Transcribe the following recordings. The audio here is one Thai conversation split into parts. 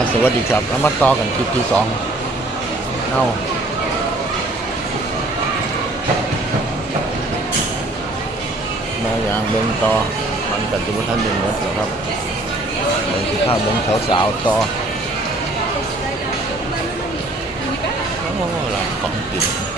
ครับสวัสดีครับแล้วมาต่อกันคลิปที่สองเอามาอย่างเบิ่งต่อมันกันจุบท่านเบิ่งหมดแล้วครับเบิ่งที่ข้าวเบิ่งสาวๆต่อโอ้หลายของกินน้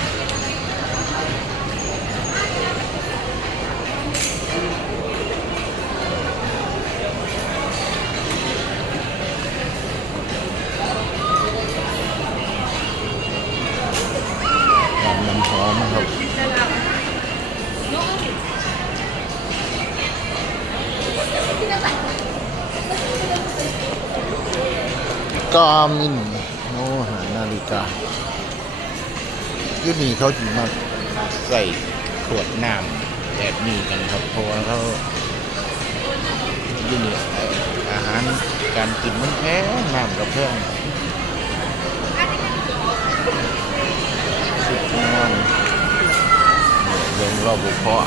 กามินโอ้หานาฬิกายุนี่เขาถึงมาใส่ขวดน้ำแบบนี้กันครับเพราะว่าเขายุนี่อาหารการกินมันแพงน้ำกับแพงสุดงานเนี่ยเรื่องรอบบุพเพาะ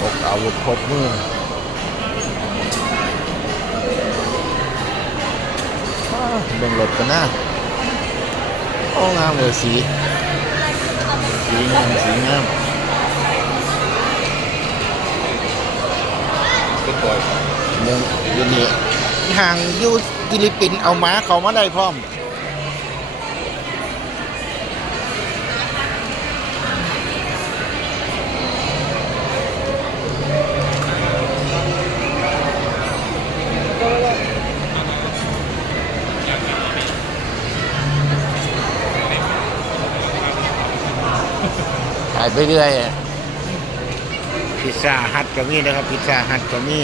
อกเอาบุครบมือ เบิ่งรถกันนะโอ้งามเลยสี สีงามสีงามเป็นบ่อยเบิ่งอยู่นี่ห่างอยู่ฟิลิปปินส์เอาหมาเขามาได้พร้อมายไปเรื่อยพิซซ่าฮัทก็มีนะครับพิซซ่าฮัทก็มี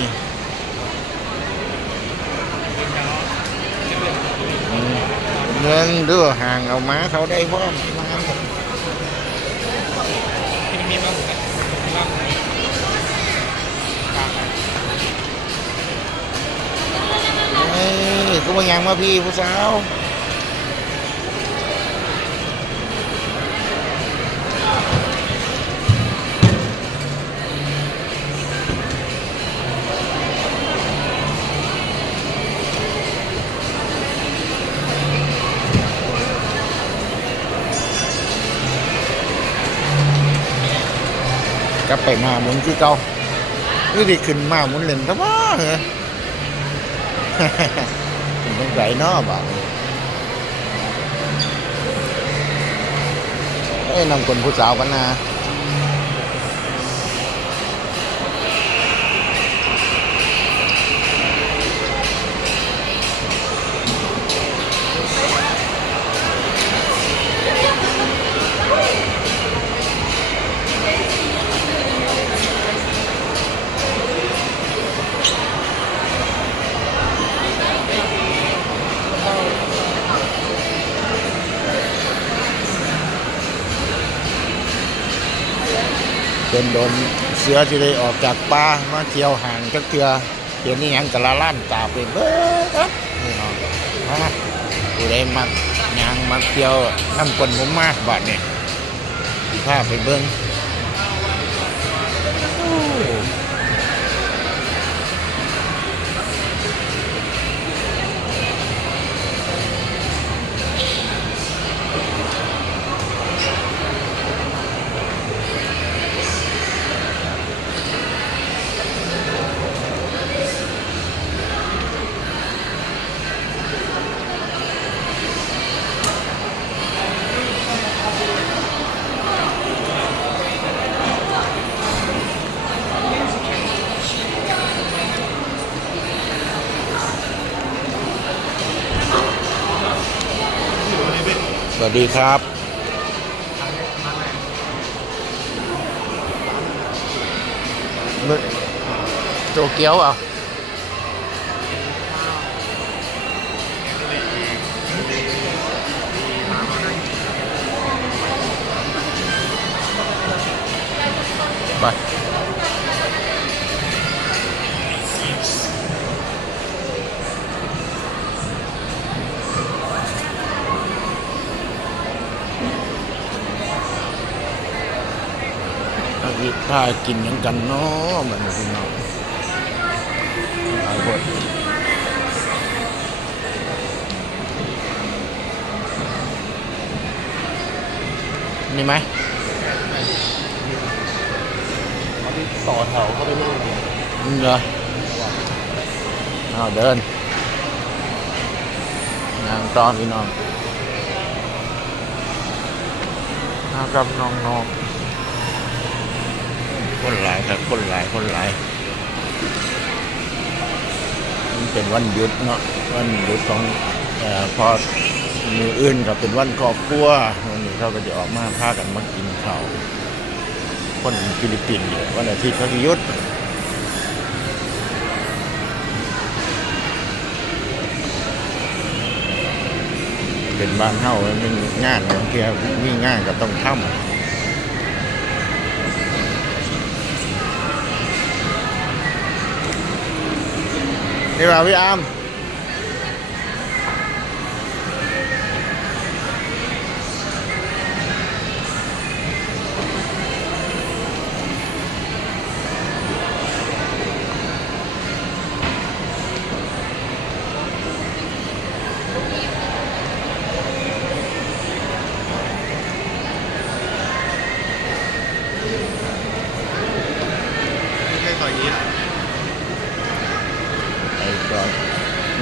เงินเด้วห่างเอามาเขาได้พร้อมมาเฮ้ยก็มายังมาพี่ผู้สาว ก็ไปมาหมุนคือเก่าคือดีขึ้นมาหมุนเล่นทำไมเหรอเป็นจังไรเนาะบางเอ้ยนำคนผู้สาวกันนะ นโดนเสือที่ได้ออกจากป่ามาเที่ยวห่างจักเทือเห็นนี่ยังกะละล้านตาเป็นเบิดนี่เนาะฮะผู้ใดมักยังมักเที่ยวน้ำคนผมมากบาดเนี่ยสิพาไปเบิ่ง วัสดีครับมึกโตเกียวอะไป พักวิทผ้ากินยังกันเนาะมันพี่น้องหลายคนนี่ไหมต่อแถวเข้าไปเรื่อยเลยอเอาเดินนางตอนพี่น้องกับน้องๆ คนหลายครับคนหลายคนหลายมันเป็นวันหยุดเนาะวันหยุดของอพอมืออื่นก็เป็นวันครอบครัววันนี้เขาก็จะออกมาพากันมากินข้าวคนฟิลิปปินส์เนี่ยวันอาทิตย์เขาจะหยุดเป็นบ้านเฮามันเป็นงานบางทีมีงานก็ต้องทำ นี่ว่าพี่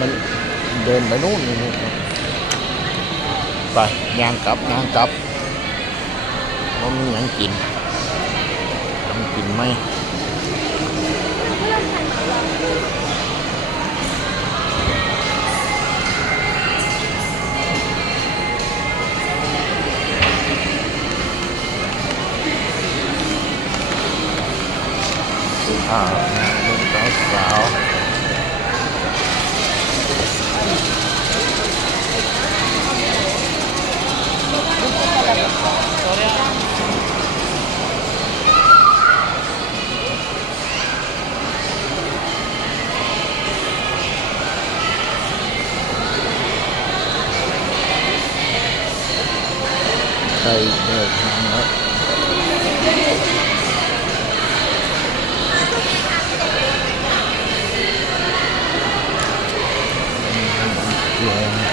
มันเดินไปนู่นนี่นไปยางกลับยางกลับว่ามีหยังกินทำกินไหม เ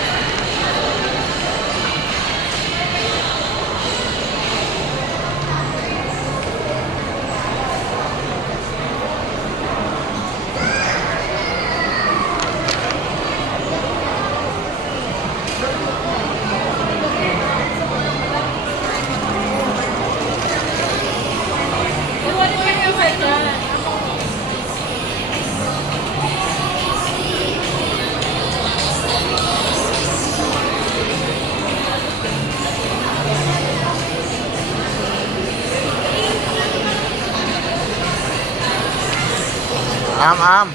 ามอาม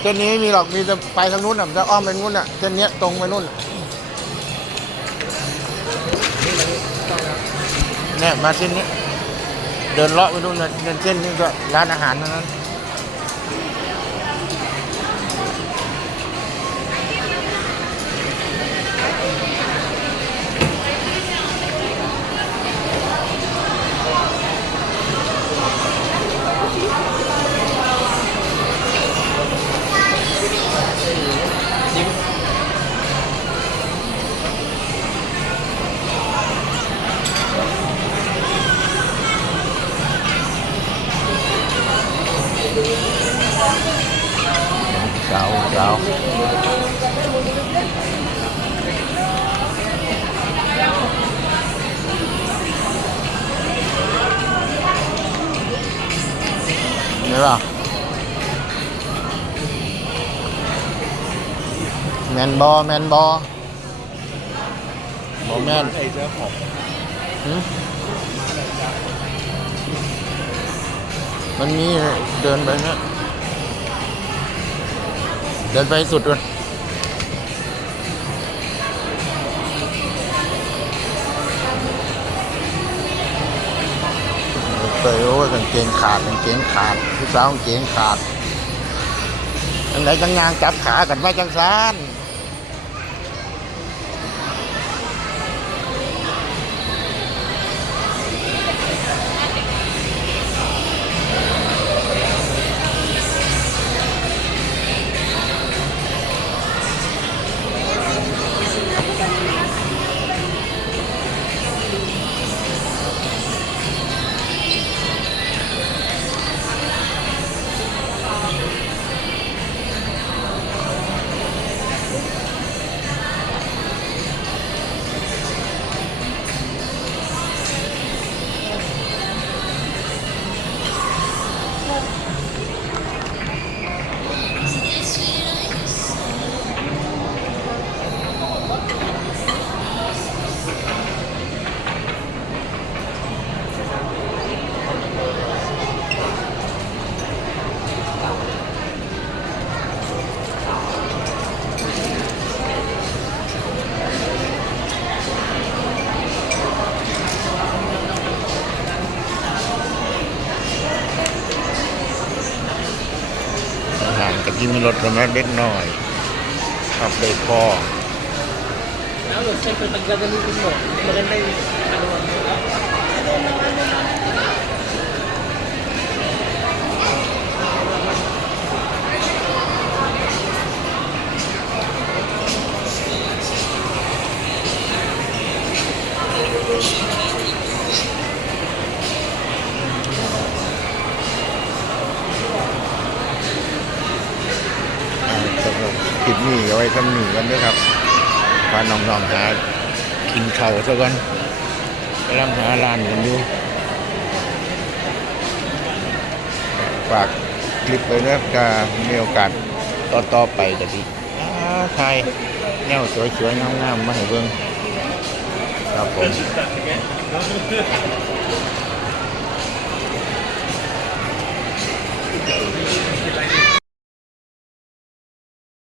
เส้นนี้ไม่มีหรอกมีแต่ไปทางนู้นอะจะอ้อมไปนู้นอะเส้นเนี้ยตรงไปนู้นเนี่ยมาเส้นนี้ เดินเลาะไปนู้นเลยเดินเส้นนี้ก็ร้านอาหารทั้งนั้น นี่ป่ะแมนบอแมนบอบอแมนไอ้เจ้าของมันมีเดินไปนะเดินไปสุดเลย เตยโอ้ยกางเกงขาดกางเกงขาดผู้สาวกางเกงขาดอันไหนจังงานจับขากันไว้จังซาน ยิงรถกันมาเล็กน้อยขับได้พอแล้วรถใช้เป็นปัญญาจะมีคุณหมอดมันได้สำหรับค ลิปนี้เอาไว้ทำหนีกันด้วยครับพาน้องๆหากินเข้าวซะก่อนกำลังหาร้านกันอยู่ฝากคลิปไว้นะครับก็มีโอกาสต่อๆไปก็ดีอ่าใครแนวสวยๆงามๆมาให้เบิ่งครับผม like